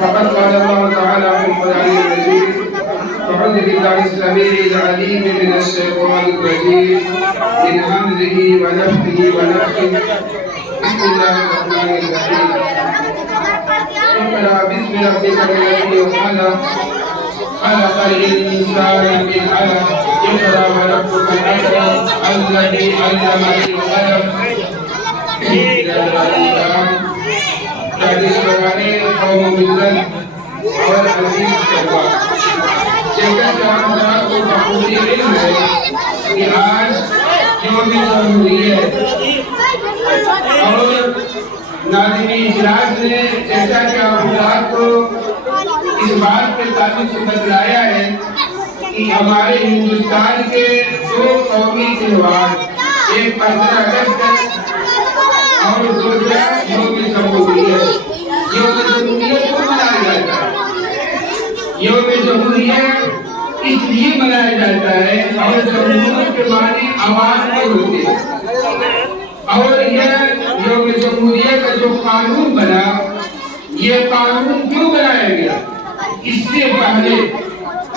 فقد قال الله تعالى في القرآن المجيد: أعوذ بالله السميع العليم من الشيطان الرجيم من همزه ونفخه ونفخه. بسم الله الرحمن الرحيم. اقرأ باسم ربك الذي خلق، خلق الإنسان من علق. اقرأ وربك الأكرم الذي علم بالقلم. قوم بالله اور عزیز کروا. جیسا کہ آپ حضرات کو بخوبی علم ہے کہ آج یوم جمہوریت اور ناظمی اجلاس نے جیسا کہ آپ حضرات کو اس بات کے تعلق سے بتلایا ہے کہ ہمارے ہندوستان کے دو قومی تہوار، ایک 15 اگست اور دوسرا یوم جمہوریت. یوم جمہوریت کو منایا جاتا ہے. یوم جمہوریت اس لیے منایا جاتا ہے اور جمہوریت کے معنی عوام کو ہوتے ہیں. اور یہ یوم جمہوریت کا جو قانون بنا، یہ قانون کیوں بنایا گیا؟ اس سے پہلے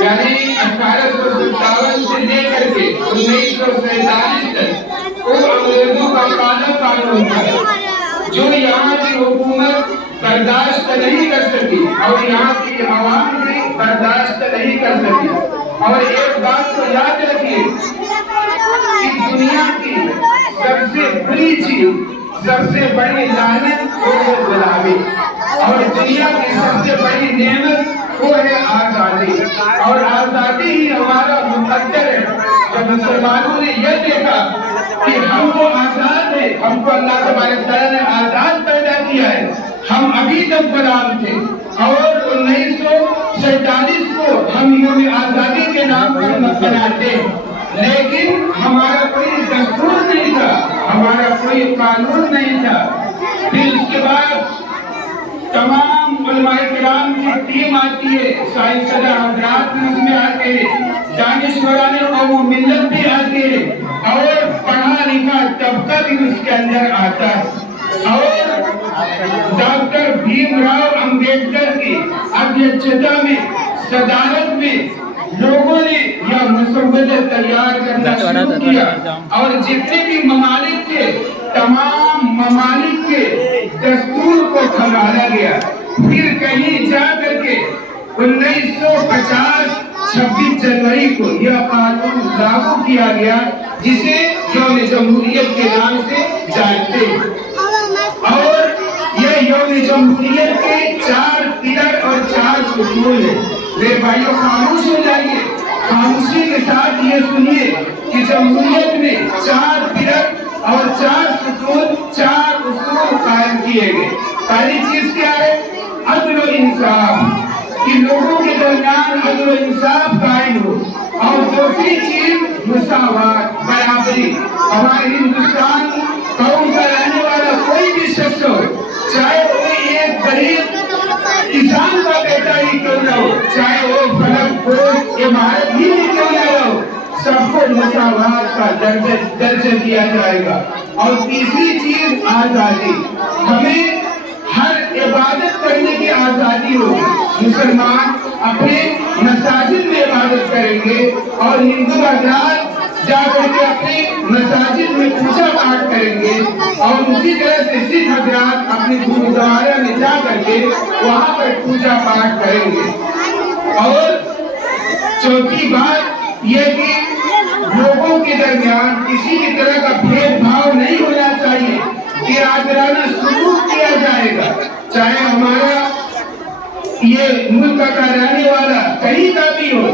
یعنی 1857 سے لے کر کے 1947 تک وہ انگریزوں کا کالا قانون تھا جو یہاں کی حکومت برداشت نہیں کر سکی اور یہاں کی عوام بھی برداشت نہیں کر سکی. اور ایک بات کو یاد رکھیے کہ دنیا کی سب سے بڑی چیز، سب سے بڑی لعنت وہ ہے غلامی، اور دنیا کی سب سے بڑی نعمت وہ ہے آزادی. اور آزادی ہی ہمارا مقدر ہے. جب مسلمانوں نے یہ دیکھا کہ ہم کو آزاد ہے، ہم کو اللہ تبارک تعالیٰ نے آزاد پیدا کیا ہے، ہم ابھی تک غلام تھے، اور 1947 کو ہم یوم آزادی کے نام پر مناتے، لیکن ہمارا کوئی دستور نہیں تھا، ہمارا کوئی قانون نہیں تھا. پھر اس کے بعد تمام علماء کرام کی ٹیم آتی ہے، سائنسداں حضرات بھی اس میں آتے ہیں، دانشوران قوم و ملت بھی آتے ہیں، اور پڑھا لکھا طبقہ بھی اس کے اندر آتا ہے. اور ڈاکٹر بھیم راؤ امبیڈکر کی اध्यکشتا میں، صدارت میں لوگوں نے یہ مسودہ تیار کرنا شروع کیا، اور جتنے بھی ممالک تھے تمام ممالک کے دستور کو کھنگالا گیا. پھر کہیں جا کر کے 1950 26 جنوری کو یہ قانون لاگو کیا گیا جسے یوم جمہوریت کے نام سے جانتے ہیں. اور یہ یوم جمہوریت کے 4 پلر اور 4 ستون ہیں. میرے بھائیوں خاموش ہو جائیے، خاموشی کے ساتھ یہ سنیے کہ جمہوریت میں 4 پلر اور 4 ستون، 4 اصول قائم کیے گئے. پہلی چیز کیا ہے؟ عدل و انصاف، کہ لوگوں کے درمیان عدل و انصاف قائم ہو. اور دوسری چیز مساوات، برابری. ہمارے ہندوستان قوم کا رہنے والا کوئی بھی شخص ہو، چاہے وہ ایک غریب کسان کا بیٹا ہی کیوں نہ ہو، چاہے وہ فلک فروش عمارت ہی کیوں نہ ہو، سب کو مساوات کا درجہ دیا جائے گا. اور تیسری چیز آزادی، ہمیں ہر عبادت کرنے کی آزادی ہوگی. مسلمان اپنے مساجد میں عبادت کریں گے اور ہندو حضرات جا کر کے اپنے مساجد میں پوجا پاٹ کریں گے، اور اسی طرح سے سکھ حضرات اپنے گرودوارا میں جا کر کے وہاں پر پوجا پاٹ کریں گے. اور چوتھی بات یہ کہ لوگوں کے درمیان کسی بھی طرح کا بھید بھاؤ نہیں ہونا چاہیے، برادرانہ سلوک کیا جائے گا. چاہے ہمارا یہ ملک کا رہنے والا کہیں کا بھی ہو،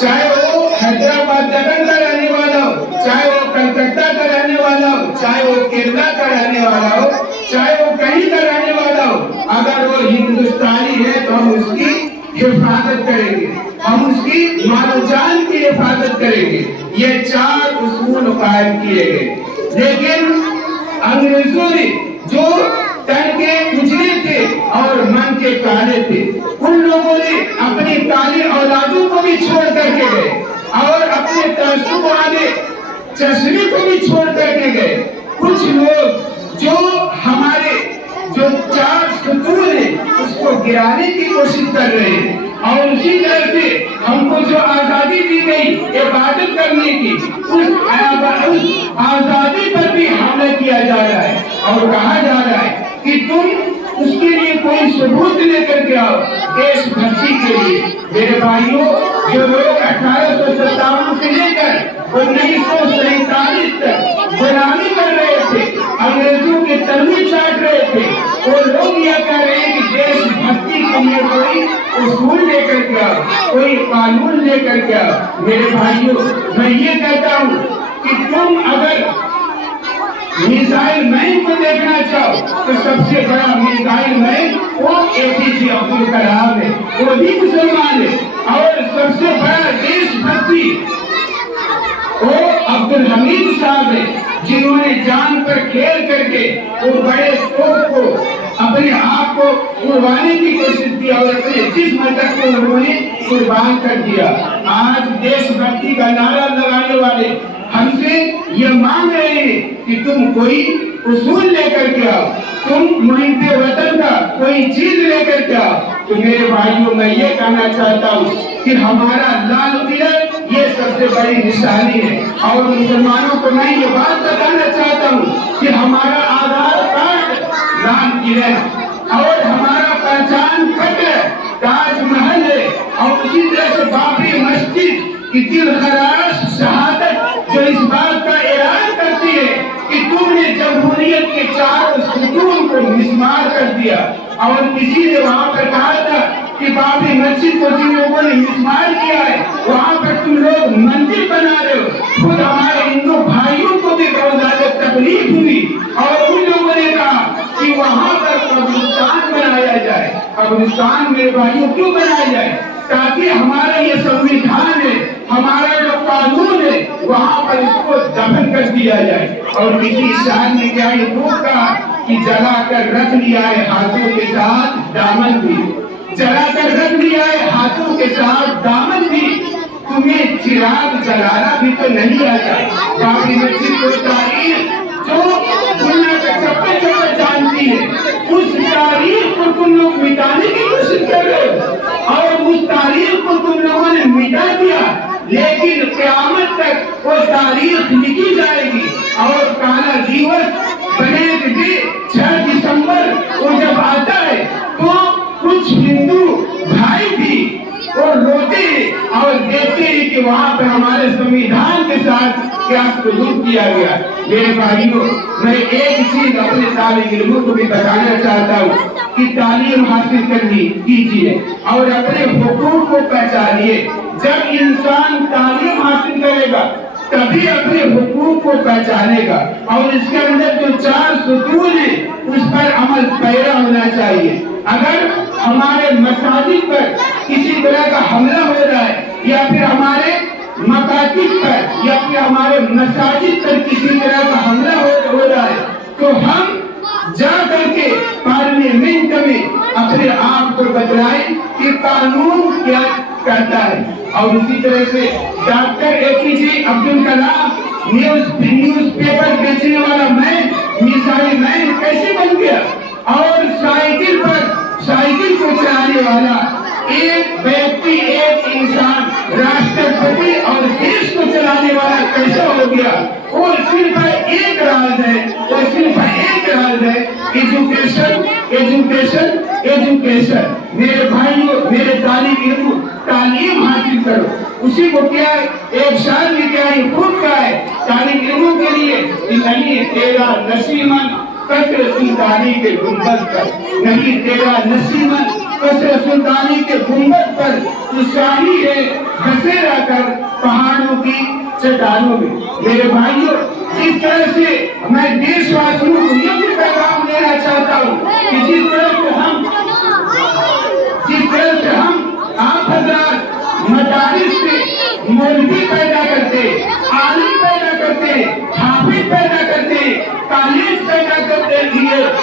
چاہے وہ حیدرآباد دکن کا رہنے والا ہو، چاہے وہ کلکتہ کا رہنے والا ہو، چاہے وہ کیرلا کا رہنے والا ہو، چاہے وہ کہیں کا رہنے والا ہو، اگر وہ ہندوستانی ہے تو ہم اس کی حفاظت کریں گے، ہم اس کی مال و جان کی حفاظت کریں گے. یہ 4 اصول قائم کیے گئے. لیکن انگریزوں نے جو تن کے اجلے تھے اور من کے کالے تھے، ان لوگوں نے اپنی کالی اولادوں کو بھی چھوڑ کر کے گئے اور اپنے تعصب والے چشمے کو بھی چھوڑ کر کے گئے. کچھ لوگ جو ہمارے جو 4 ستون ہیں اس کو गिराने की कोशिश कर रहे हैं। और उसी तरह से हमको जो आजादी दी गई इबादत करने की, उस आजादी पर भी हमला किया जा रहा है और कहा जा रहा है कि तुम उसके लिए कोई सबूत लेकर के आओ देशभक्ति के लिए। मेरे भाइयों, जो लोग 1857 से लेकर 1947 तक गुलामी कर रहे थे, अंग्रेजों के तलवे चाट रहे थे, वो लोग यह कह रहे हैं कि देशभक्ति के लिए कोई उसूल लेकर के आओ, कोई कानून लेकर के आओ। मेरे भाइयों, मैं ये कहता हूँ कि तुम अगर मिसाइल मैन को देखना चाहो तो सबसे बड़ा मिसाइल मैन वो APJ अब्दुल कलाम है, वो भी मुसलमान है। और सबसे बड़ा देशभक्ति वो अब्दुल हमीद साहब है, जिन्होंने जान पर खेल करके वो बड़े तोप को अपने आप को उड़वाने की कोशिश की और अपने जिस्म तक को उन्होंने कुर्बान कर दिया। आज देशभक्ति का नारा लगाने वाले हमसे ये मांग रहे हैं कि तुम कोई उसूल लेकर के आओ, तुम मुहिब्बे वतन का कोई चीज लेकर के आओ। तो मेरे भाइयों, मैं ये कहना चाहता हूँ कि हमारा लाल किला ये सबसे बड़ी निशानी है। और मुसलमानों को मैं ये बात बताना चाहता हूँ कि हमारा आधार कार्ड लाल किला है और हमारा पहचान पत्र ताजमहल है। और उसी तरह से बाबरी मस्जिद की दिलखराश शहादत जो इस बात का ऐलान करती है कि तुमने जमहूरियत के चारों सुतून को मिसमार कर दिया। और किसी ने वहाँ पर कहा था कि बाबरी मस्जिद को जिन लोगों ने मिसमार किया है वहाँ पर तुम लोग मंदिर बना रहे हो। खुद हमारे हिंदू भाइयों को भी बहुत ज्यादा तकलीफ हुई और उन लोगों ने कहा कि वहाँ पर कब्रिस्तान बनाया जाए। कब्रिस्तान मेरे भाइयों क्यों बनाया जाए? ताकि हमारा ये संविधान है, हमारा जो कानून है, वहाँ पर इसको दफन कर दिया जाए। और किसी शान ने क्या ये कहा कि जला कर रख लिया है हाथों के साथ दामन भी, जला कर रख लिया है हाथों के साथ दामन भी, तुम्हें चिराग जलाना भी तो नहीं आता। बाबरी मस्जिद को तारीख जो दुनिया का चप्पे चप्पे जानती है, उस तारीख को तुम लोग मिटाने की कोशिश कर रहे हो और उस तारीख को तुम लोगों ने मिटा दिया। लेकिन क़यामत तक वो तारीख लिखी जाएगी और काला दिवस बनेगी। 6 दिसंबर को जब आता है तो कुछ हिंदू भाई भी और रोते हैं और देखते हैं कि वहाँ पर हमारे संविधान के साथ क्या सलूक किया गया। मेरे भाइयों, मैं एक चीज अपने तालिब इल्मों को भी बताना चाहता हूँ कि तालीम हासिल करनी कीजिए और अपने हुकूक को पहचानिए। जब इंसान तालीम हासिल करेगा तभी अपने हुकूक को पहचानेगा और इसके अंदर जो 4 सुतून है उस पर अमल पैरा होना चाहिए। अगर हमारे मसाजिद पर किसी तरह का हमला हो रहा है या फिर हमारे मकातिब पर या फिर हमारे मसाजिद पर किसी तरह का हमला हो रहा है तो हम जा करके पार्लियामेंट में अपने आप को बतलाएं कि कानून क्या कहता है। और उसी तरह से doctor APJ Abdul Kalam news paper बेचने वाला मैन, मिसाइल मैन कैसे बन गया? और साइकिल को चलाने वाला एक व्यक्ति, एक इंसान राष्ट्रपति और देश को चलाने वाला कैसा हो गया? वो सिर्फ एक राज है, वो सिर्फ एक राज है, एजुकेशन एजुकेशन एजुकेशन। मेरे भाइयों, मेरे तालिब इल्म, तालीम हासिल करो। उसी को क्या एक शायर ने क्या खूब कहा है तालिब इल्मों के लिए कि नहीं तेरा नसीमन कसर सुल्तानी के गुंबद पर, नहीं तेरा नसीमन कसर सुल्तानी के गुंबद पर, तो शाही है बसेरा कर पहाड़ों की चट्टानों में। मेरे भाइयों, जिस तरह से मैं देशवासियों को ये भी पैगाम देना चाहता हूँ कि जिस तरह से हम आप हजरात मदारिस से मौलवी पैदा करते, आलिम पैदा करते, हाफिज पैदा करते, कॉलेज पैदा करते,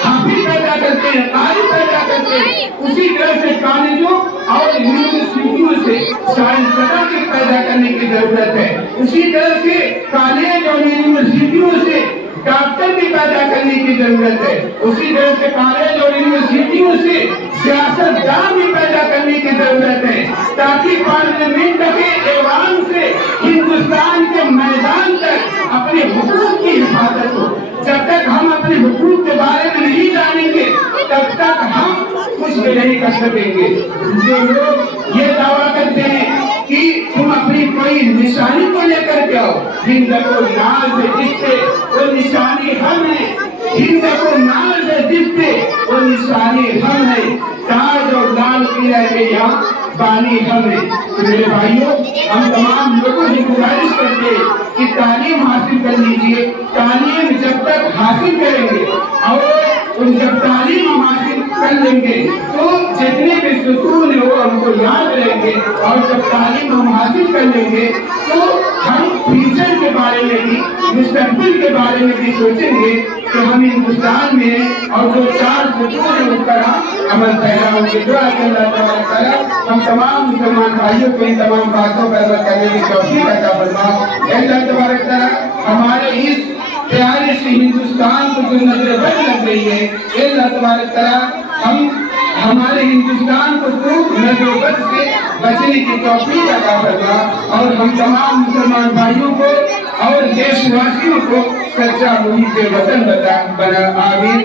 हाफिज पैदा करते, कारी पैदा करते, उसी तरह से कॉलेजों और यूनिवर्सिटियों से साइंसदानों के पैदा करने की जरूरत है। उसी तरह से कॉलेज और यूनिवर्सिटियों से डॉक्टर भी पैदा करने की जरूरत है। उसी तरह से कॉलेज और यूनिवर्सिटियों से सियासतदान भी पैदा करने की जरूरत है, ताकि पार्लियामेंट के ऐवान से हिंदुस्तान के मैदान तक अपने हुकूक की हिफाजत हो। जब तक हम अपने हुकूक के बारे में नहीं जानेंगे, तब तक हम कुछ भी नहीं कर सकेंगे। जो लोग ये दावा करते हैं कि तुम अपनी कोई निशानी को लेकर के आओ, हिंद को लाल से जिससे वो निशानी हम है, हिंद को लाल से जिससे वो निशानी हम है, ताज और लाल किला के यहाँ बानी हम है। तो मेरे भाइयों, हम तमाम लोगों से गुजारिश करते हैं कि तालीम हासिल कर लीजिए। तालीम जब तक हासिल करेंगे और जब तालीम हम हासिल कर लेंगे तो जितने भी सुकून है वो हमको याद रहेंगे, और जब तालीम हम हासिल कर लेंगे तो हम फ्यूचर के बारे में भी, मुस्तकबिल के बारे में भी सोचेंगे कि हम हिंदुस्तान में और जो 4 सुकून है उस पर अमल पैदा होंगे। दुआ के अल्लाह ताला हम तमाम मुसलमान भाइयों को इन तमाम बातों पर अमल करने की तौफीक अता फरमाए। अल्लाह तबारक ताला हमारे इस प्यारे से हिंदुस्तान को जो नजर बद लग गई है, अल्लाह तबारक ताला हमारे हिंदुस्तान को खूब नजर से बचने की तौफीक अता फरमा, और हम तमाम मुसलमान भाइयों को और देशवासियों को सच्चा मुहिब वतन बना। आमीन।